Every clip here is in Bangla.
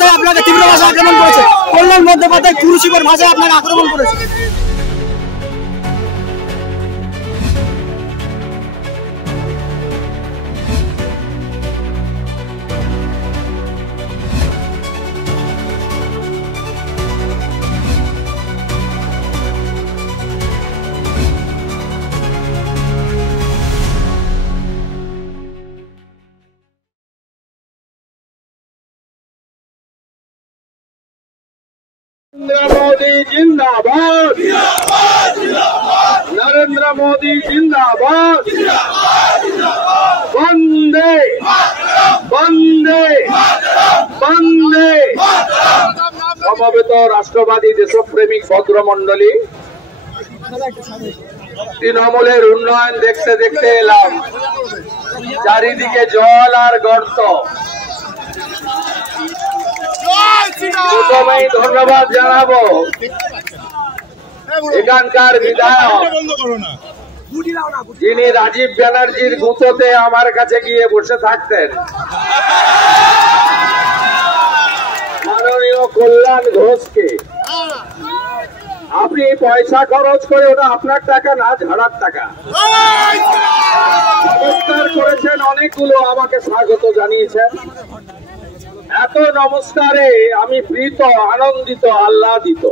বন্দ্যোপাধ্যায় আপনাকে তীব্র ভাষায় আক্রমণ করেছে, কল্যাণ বন্দ্যোপাধ্যায় কুরুচিকর ভাষায় আপনাকে আক্রমণ করেছে। नरेंद्र मोदी जिंदाबाद, नरेंद्र मोदी जिंदाबाद, वंदे वंदे वंदे। समवेत राष्ट्रवादी देशप्रेमिक भद्रमंडली तृणमूलेर उन्नयन देखते देखते एलाम, चारिदिके जल और गर्त। প্রথমেই ধন্যবাদ জানাবো এখানকার বিধায়ক যিনি রাজীব ব্যানার্জির গুঁতোতে আমার কাছে গিয়ে বসে থাকতেন, মাননীয় কল্যাণ ঘোষকে। আপনি পয়সা খরচ করে, ওটা আপনার টাকা না, ঝাড়ার টাকা, নমস্কার করেছেন অনেকগুলো, আমাকে স্বাগত জানিয়েছেন। এত নমস্কারে আমি প্রীত, আনন্দিত, আহ্লাদিত।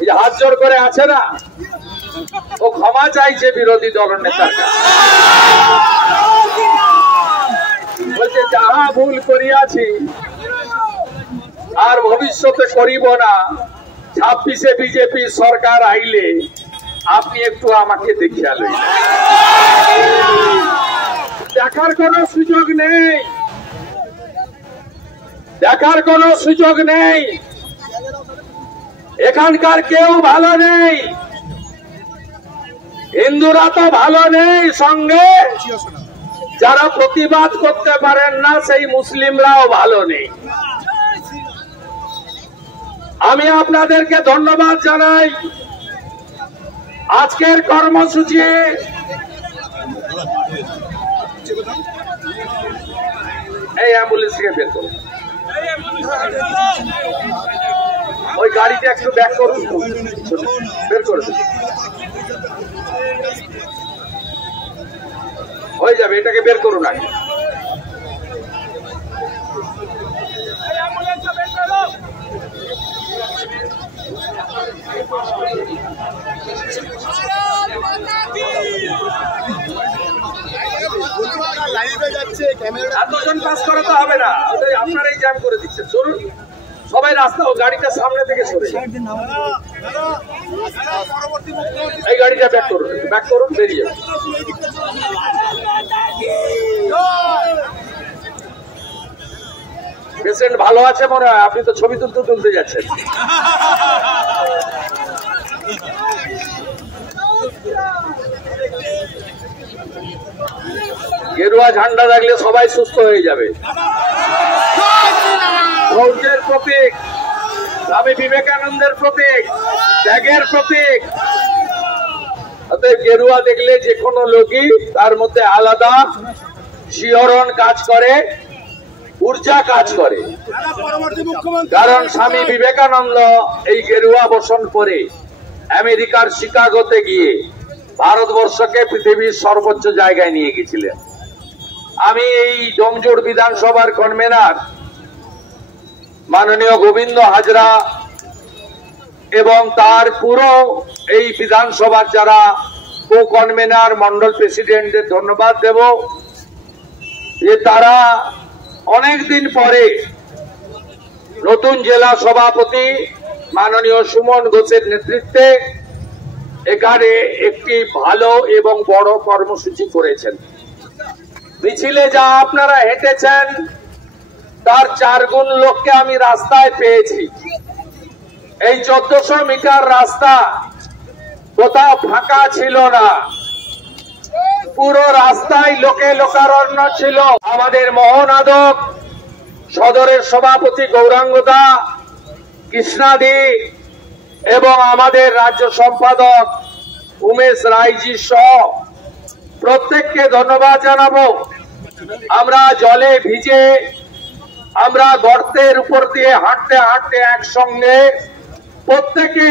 এই যে হাত জোর করে আছে না, ও ক্ষমা চাইছে বিরোধী দলনেতার কাছে, বলছে যাহা ভুল করিয়াছি আর ভবিষ্যতে করিব না, 26-এ বিজেপি সরকার আইলে আপনি একটু আমাকে দেখিয়া লইলেন। দেখার কোনো সুযোগ নেই, দেখার কোনো সুযোগ নেই। এখানকার কেউ ভালো নেই, হিন্দুরা তো ভালো নেই, সঙ্গে যারা প্রতিবাদ করতে পারেন না সেই মুসলিমরাও ভালো নেই। আমি আপনাদেরকে ধন্যবাদ জানাই। আজকের কর্মসূচি এই অ্যাম্বুলেন্সকে বের করুন, ওই গাড়িটা একটু ব্যাক করুন, বের করে দিন, হয়ে যাবে, এটাকে বের করুন আগে। এতজন পাস করা তো হবে না, আপনারাই জ্যাম করে দিচ্ছেন। চলুন সবাই রাস্তা, ও গাড়িটা সামনে থেকে সরে, এই গাড়িটা ব্যাক করুন, ব্যাক করুন, বেরিয়ে যান। পেশেন্ট ভালো আছে মনে হয়, আপনি তো ছবি তুলতে যাচ্ছেন। গেরুয়া ঝান্ডা রাখলে সবাই সুস্থ হয়ে যাবে। ধৈর্যের প্রতীক, স্বামী বিবেকানন্দের প্রতীক, ত্যাগের প্রতীক। অতএব গেরুয়া দেখলে যে কোনো লোকই তার মধ্যে আলাদা শিহরণ কাজ করে, ঊর্জা কাজ করে। কারণ স্বামী বিবেকানন্দ এই গেরুয়া বসন পরে আমেরিকার শিকাগোতে গিয়ে ভারতবর্ষকে পৃথিবীর সর্বোচ্চ জায়গায় নিয়ে গেছিলেন। আমি এই ডোমজুড় বিধানসভার কনভেনার মাননীয় গোবিন্দ হাজরা এবং তার পুরো এই বিধানসভার যারা কো কনভেনার, মন্ডল প্রেসিডেন্টদের ধন্যবাদ দেব যে তারা অনেকদিন পরে নতুন জেলা সভাপতি মাননীয় সুমন ঘোষের নেতৃত্বে এখানে একটি ভালো এবং বড় কর্মসূচি করেছেন। মিছিলে যা আপনারা হেঁটেছেন তার 4 গুণ লোককে আমি রাস্তায় পেয়েছি। এই 1400 মিটার রাস্তা কোথাও ফাঁকা ছিল না, পুরো রাস্তায় লোকে লোকারণ্য ছিল। আমাদের মহানাদক সদরের সভাপতি গৌরাঙ্গদা, কৃষ্ণাদি এবং আমাদের রাজ্য সম্পাদক উমেশ রায়জি সহ প্রত্যেককে ধন্যবাদ জানাবো। আমরা জলে ভিজে আমরা গর্তের উপর দিয়ে হাঁটতে হাঁটতে একসঙ্গে প্রত্যেকে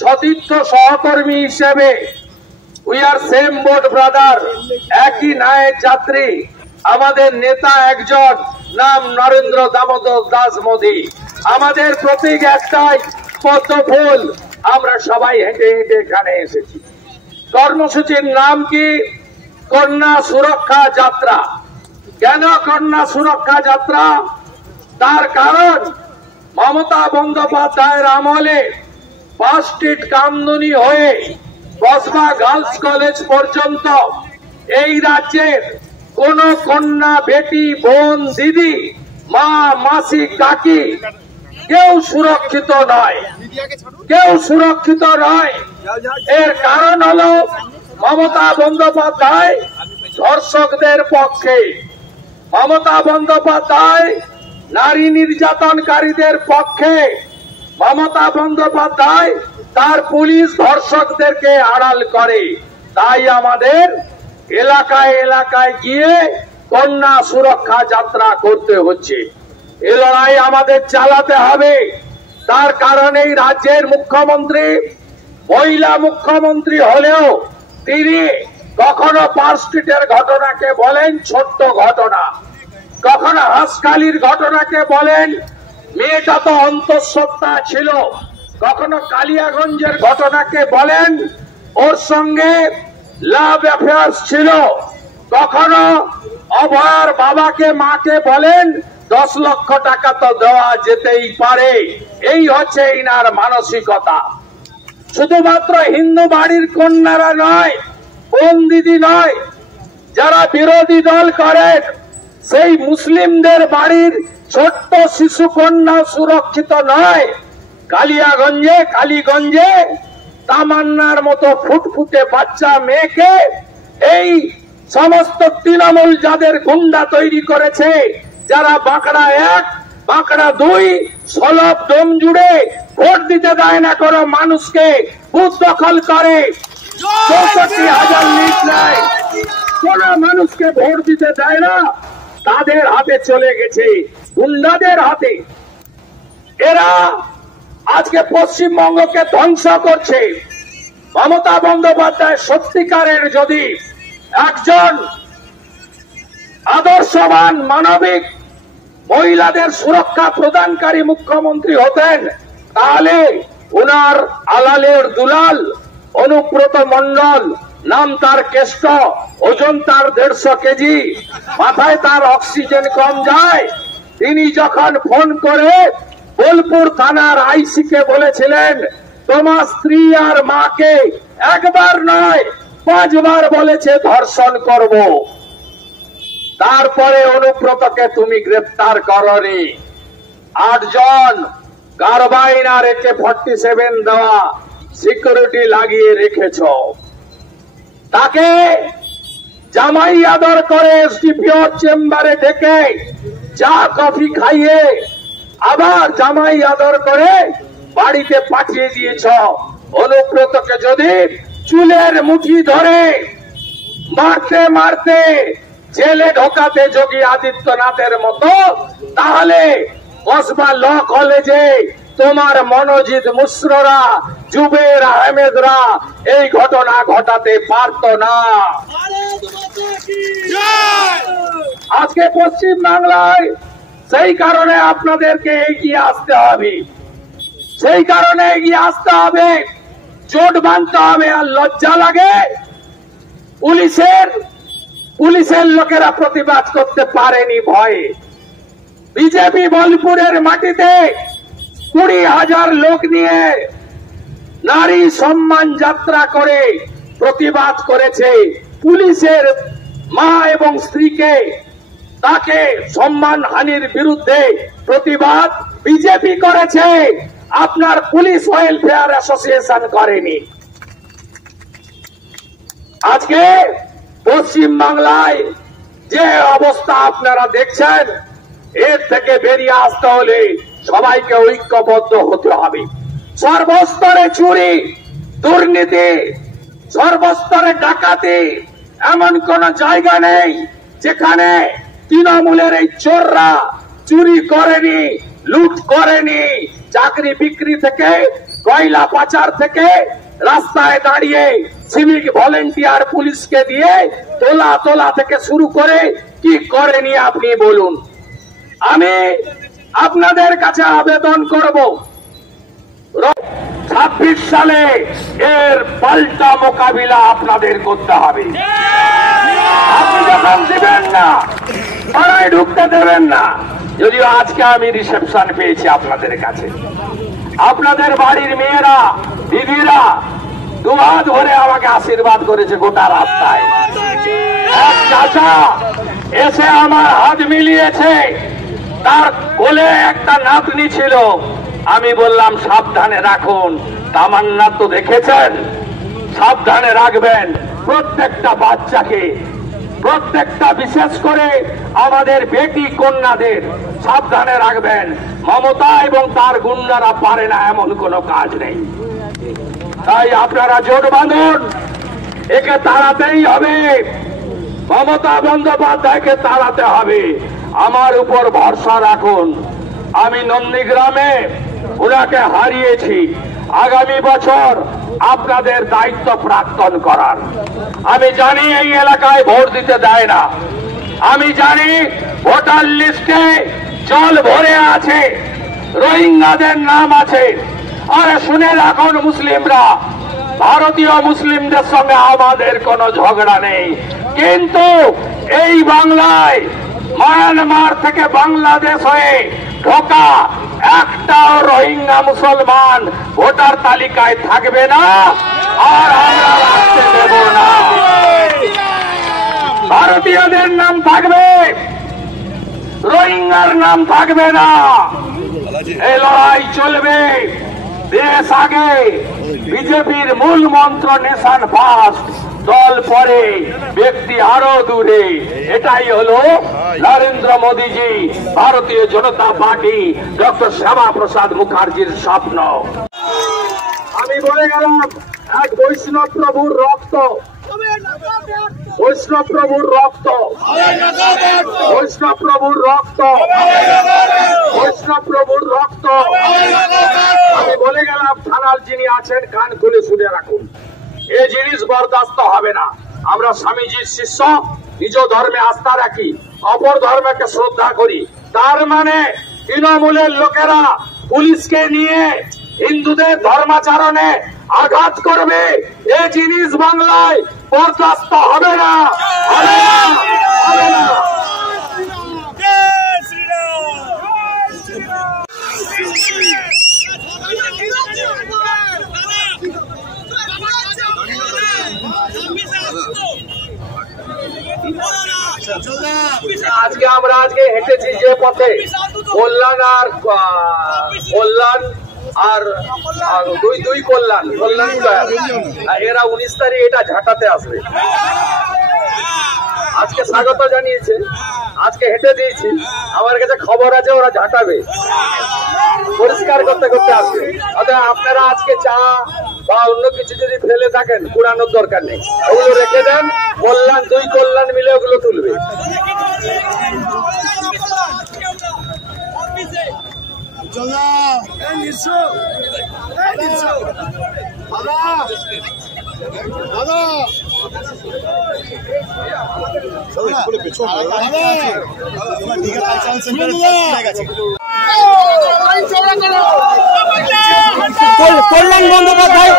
সতীর্থ সহকর্মী হিসেবে we are same boat brother, একই নায়ের যাত্রী। আমাদের নেতা একজন, নাম নরেন্দ্র দামোদর দাস মোদী। আমাদের প্রতীক একটাই, পদ্ম ফুল। আমরা সবাই হেঁটে হেঁটে এখানে এসেছি। কর্মসূচির নাম কি? কন্যা সুরক্ষা যাত্রা। কেন কন্যা সুরক্ষা যাত্রা? তার কারণ মমতা বন্দ্যোপাধ্যায়ের আমলে পার্ক স্ট্রিট কামদুনি হয়ে কসবা গার্লস কলেজ পর্যন্ত এই রাজ্যের কোন কন্যা, বেটি, বোন, দিদি, মা, মাসি, কাকি কেউ সুরক্ষিত নয়, কেউ সুরক্ষিত নয়। এর কারণ হলো মমতা বন্দ্যোপাধ্যায় ধর্ষকদের পক্ষে, মমতা বন্দ্যোপাধ্যায় নারী নির্যাতনকারীদের পক্ষে, মমতা বন্দ্যোপাধ্যায় তার পুলিশ ধর্ষকদেরকে আড়াল করে। তাই আমাদের এলাকায় এলাকায় গিয়ে কন্যা সুরক্ষা যাত্রা করতে হচ্ছে। এ লড়াই আমাদের চালাতে হবে। তার কারণে এই রাজ্যের মুখ্যমন্ত্রী মহিলা মুখ্যমন্ত্রী হলেও তিনি কখনো পার্ক স্ট্রিটের ঘটনাকে বলেন ছোট্ট ঘটনা, কখনো হাঁসখালির ঘটনাকে বলেন মেয়েটা তো অন্তঃসত্ত্বা ছিল, কখনো কালিয়াগঞ্জের ঘটনাকে বলেন ওর সঙ্গে লাভ অ্যাফেয়ার্স ছিল, কখনো অভয়ার বাবাকে মাকে বলেন 10 লক্ষ টাকা তো দেওয়া যেতেই পারে। এই হচ্ছে ইনার মানসিকতা। শুধুমাত্র হিন্দু বাড়ির কন্যারা নয়, বোন দিদি নয়, যারা বিরোধী দল করেন সেই মুসলিমদের বাড়ির ছোট্ট শিশু কন্যা সুরক্ষিত নয়। কালিয়াগঞ্জে, কালীগঞ্জে তামান্নার মতো ফুটফুটে বাচ্চা মেয়েকে এই সমস্ত তৃণমূল যাদের গুন্ডা তৈরি করেছে, যারা বাঁকড়া 1, বাঁকড়া 2, সলভ ডোম জুড়ে ভোট দিতে দেয় না কোনো মানুষকে, বুথ দখল করে 64,000 লিড নেয়, কোন মানুষকে ভোট দিতে দেয় না, তাদের হাতে চলে গেছে, গুন্ডাদের হাতে। এরা আজকে পশ্চিমবঙ্গকে ধ্বংস করছে। মমতা বন্দ্যোপাধ্যায় সত্যিকারের যদি একজন আদর্শবান, মানবিক, মহিলাদের সুরক্ষা প্রদানকারী মুখ্যমন্ত্রী হতেন, তাহলে উনার আলালের দুলাল অনুব্রত মণ্ডল, নাম তার কেষ্ট, ওজন তার 150 কেজি, মাথায় তার অক্সিজেন কম যায়, তিনি যখন ফোন করে বোলপুর থানার আইসি কে বলেছিলেন তোমার স্ত্রী আর মাকে একবার নয় 5 বার বলেছে ধর্ষণ করব, তারপরে অনুব্রতকে তুমি গ্রেফতার করনি। 8 জন কারবাইন আর AK-47 দেওয়া সিকিউরিটি লাগিয়ে রেখেছ। তাকে জামাই আদর করে এসডিপিওর চেম্বারে ডেকে চা কফি খাইয়ে আবার জামাই আদর করে বাড়িতে পাঠিয়ে দিয়েছ। অনুব্রতকে যদি চুলের মুঠি ধরে মারতে মারতে জেলে ঢোকাতে যোগী আদিত্যনাথের মতো, তাহলে কসবা ল কলেজে তোমার মনোজিৎ মিশ্ররা, জুবের আহমেদরা এই ঘটনা ঘটাতে পারত না। আজকে পশ্চিম বাংলায় সেই কারণে আপনাদেরকে এগিয়ে আসতে হবে, সেই কারণে এগিয়ে আসতে হবে, জোট বাঁধতে হবে। আর লজ্জা লাগে পুলিশের লোকেরা প্রতিবাদ করতে পারেনি ভয়ে। বিজেপি বোলপুরের মাটিতে 20,000 লোক নিয়ে নারী সম্মান যাত্রা করে প্রতিবাদ করেছে। পুলিশের মা এবং স্ত্রীকে তাকে সম্মানহানির বিরুদ্ধে প্রতিবাদ বিজেপি করেছে, আপনার পুলিশ ওয়েলফেয়ার অ্যাসোসিয়েশন করেনি। আজকে পশ্চিম বাংলায় যে অবস্থা আপনারা দেখছেন, এর থেকে বেরিয়ে আসতে হলে সবাইকে ঐক্যবদ্ধ হতে হবে। সর্বস্তরে চুরি, দুর্নীতি, সর্বস্তরে ডাকাতি, এমন কোন জায়গা নেই যেখানে তৃণমূলের এই চোররা চুরি করেনি, লুট করেনি, চাকরি বিক্রি থেকে, কয়লা পাচার থেকে, রাস্তায় দাঁড়িয়ে সিভিক ভলেন্টিয়ার পুলিশকে দিয়ে তোলা থেকে শুরু করে কি করেনি আপনি বলুন। আমি আপনাদের কাছে আবেদন করব, 26 সালে এর পাল্টা মোকাবিলা আপনাদের করতে হবে। আপনি যখন দিবেন না, পাড়ায় ঢুকতে দেবেন না। যদিও আজকে আমি রিসেপশন পেয়েছি আপনাদের কাছে, আপনাদের বাড়ির মেয়েরা, দিদিরা দুহাত ধরে আমাকে আশীর্বাদ করেছে গোটা রাস্তায়। এক চাচা এসে আমার হাত মিলিয়েছে, তার কোলে একটা নাতনি ছিল। আমি বললাম সাবধানে রাখুন। তামান্না তো দেখেছেন, সাবধানে রাখবেন প্রত্যেকটা বাচ্চাকে, প্রত্যেকটা বিশেষ করে আমাদের বেটি কন্যাদের সাবধানে রাখবেন। মমতা এবং তার গুন্ডারা পারে না এমন কোনো কাজ নেই। তাই আপনারা জোট বাঁধুন, একে তাড়াতেই হবে, মমতা বন্দ্যোপাধ্যায়কে তাড়াতে হবে। আমার উপর ভরসা রাখুন। আমি নন্দীগ্রামে ওনাকে হারিয়েছি। আগামী বছর আপনাদের দায়িত্ব প্রাক্তন করার। আমি জানি এই এলাকায় ভোট দিতে দেয় না, আমি জানি ভোটার লিস্টে জল ভরে আছে, রোহিঙ্গাদের নাম আছে। আরে শুনে রাখুন মুসলিমরা, ভারতীয় মুসলিমদের সঙ্গে আমাদের কোনো ঝগড়া নেই, কিন্তু এই বাংলায় মায়ানমার থেকে বাংলাদেশ হয়ে ঢোকা একটাও রোহিঙ্গা মুসলমান ভোটার তালিকায় থাকবে না, আর আমরা রাখতে দেব না। ভারতীয়দের নাম থাকবে, রোহিঙ্গার নাম থাকবে না। এই লড়াই চলবে। দেশ আগে, বিজেপির মূল মন্ত্র নেশন ফার্স্ট, দল পরে, ব্যক্তি আরো দূরে। এটাই হলো নরেন্দ্র মোদীজি, ভারতীয় জনতা পার্টি, ডক্টর শ্যামা প্রসাদ মুখার্জির স্বপ্ন। আমি বলে গেলাম, এক বৈষ্ণব প্রভুর রক্ত, বৈষ্ণব প্রভুর রক্ত, বৈষ্ণব প্রভুর রক্ত, বৈষ্ণব প্রভুর রক্ত। আমি বলে গেলাম, থানার যিনি আছেন কান খুলে শুনে রাখুন, এই জিনিস বরদাস্ত হবে না। আমরা স্বামীজির শিষ্য, নিজ ধর্মে আস্থা রাখি, অপর ধর্মকে শ্রদ্ধা করি। তার মানে তৃণমূলের লোকেরা পুলিশকে নিয়ে হিন্দুদের ধর্মাচরণে আঘাত করবে, এই জিনিস বাংলায় বরদাস্ত হবে না, হবে না, হবে না। আজকে হেঁটেছি যে পথে, কল্যাণ আর দুই কল্যাণ এরা 19 তারিখ এটা ঝাঁটাতে আসবে। আজকে স্বাগত জানিয়েছে, আজকে হেঁটে দিয়েছি। আমার কাছে খবর আছে ওরা ঝাঁটাবে, পরিষ্কার করতে করতে আসবে। অর্থাৎ আপনারা আজকে চা বা অন্য কিছু যদি ফেলে থাকেন, কুড়ানোর দরকার নেই, ওগুলো রেখে দেন। দুই কল্যাণ মিলে ওগুলো তুলবে। কল্যাণ বন্দ্যোপাধ্যায়,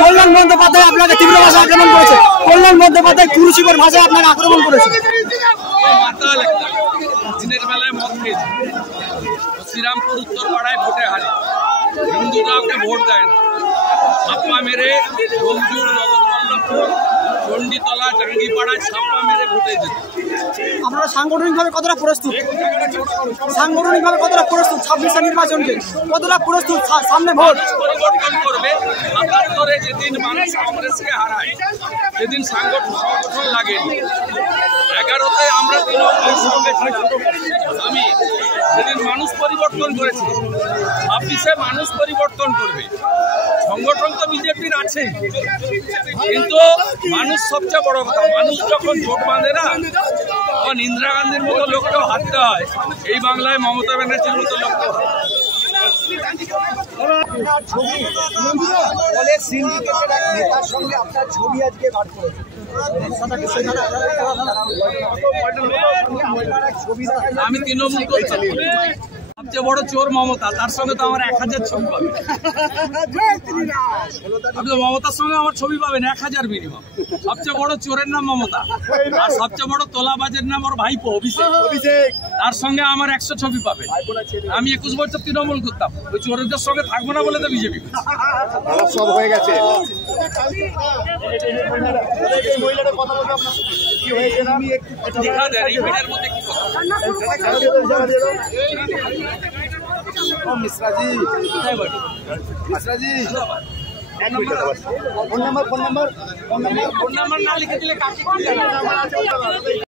কল্যাণ বন্দ্যোপাধ্যায় আপনাকে তীব্র ভাষায় আক্রমণ করেছে। কল্যাণ বন্দ্যোপাধ্যায় কুরুচিকর ভাষায় আপনাকে আক্রমণ করেছে। দিনের বেলায় মদ খেয়েছে, শ্রীরামপুর উত্তর পাড়ায় ভোটে হারে, হিন্দুরা ওকে ভোট দেয় না। ছাপ্পা মেরে বন্ধুর জগৎবল্লভপুর, চণ্ডীতলা, জাঙ্গিপাড়ায় ছাপ্পা মেরে ভোটে যেত। আপনারা সাংগঠনিকভাবে কতটা প্রস্তুত? সাংগঠনিকভাবে কতটা প্রস্তুত? 26 নির্বাচনকে কতটা প্রস্তুত? সামনে ভোট পরিবর্তন করবে। ৭৭-এ যেদিন মানুষ কংগ্রেসকে হারায়, সেদিন সংগঠন লাগেনি। 11-তে আমরা আমি সেদিন মানুষ পরিবর্তন করেছি। 26-এ মানুষ পরিবর্তন করবে। সংগঠন তো বিজেপির আছে, কিন্তু মানুষ সবচেয়ে বড় কথা। মানুষ যখন ভোট বাঁধে না, তখন ইন্দিরা গান্ধীর মতো লোককেও হারতে হয়, এই বাংলায় মমতা ব্যানার্জির মতো লোককেও আমি তৃণমূল করছি। সবচেয়ে বড় চোর মমতা, তার সঙ্গে তো আমার 1000 ছবি পাবেন। আপনি তো মমতার সঙ্গে আমার ছবি পাবেন 1000 মিনিমাম। সবচেয়ে বড় চোরের নাম মমতা, আর সবচেয়ে বড় তোলাবাজের নাম ওর ভাইপো অভিষেক, তার সঙ্গে আমার 100 ছবি পাবেন। আমি 21 বছর তৃণমূল করতাম, ওই চোরদের সঙ্গে থাকবো না বলে তো বিজেপি সব হয়ে গেছে। দেখা দেন এই ভিড়ের মধ্যে কি কথা। মিশ্রাজি ফোন নাম্বার ফোন নাম্বার না লিখে দিলে কাকে কি জানাবে?